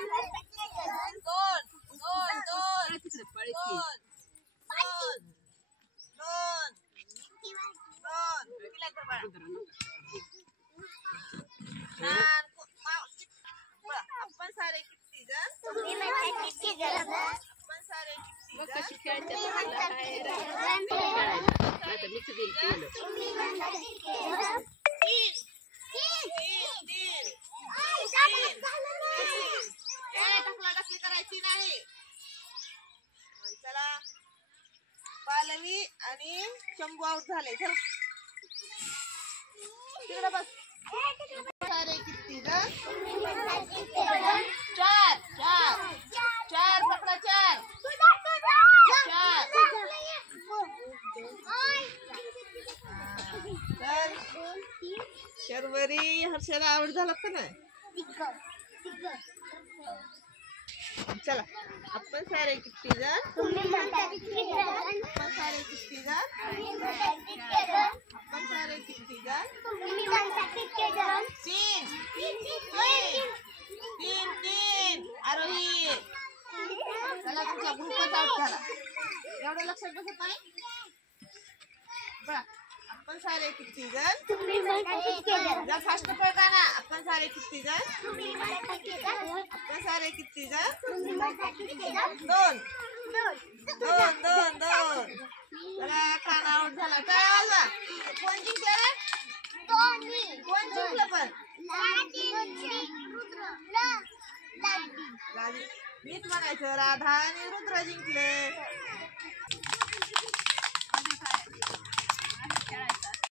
दोन दोन दोन दोन दोन आपण सारे किती जण आपण सारे किती ढकलाढकली करायची नाही. चला पालवी आणि शंभू आउट झाले. चला तिकडे बस. सारे किती जण चार चार चार पकडा चार चार. तर शर्वरी हर्षला आवड झाला का नाही. चला आपण सारे किती जण आपण सारे किती जण आपण सारे किती जण तीन तीन तीन. आरोही चला तुमचा ग्रुपच आउट झाला. एवढं लक्षात बसत नाही. बघा आपण सारे किती जण जा फास्ट पळता ना. आपण सारे किती जण आपण सारे किती जण दोन दोन दोन दोन. चला खान आउट झाला. काय वाजवा. कोण जिंकलं रे. कोण जिंकलं पण मीच म्हणायचं. राधा आणि रुद्र जिंकले.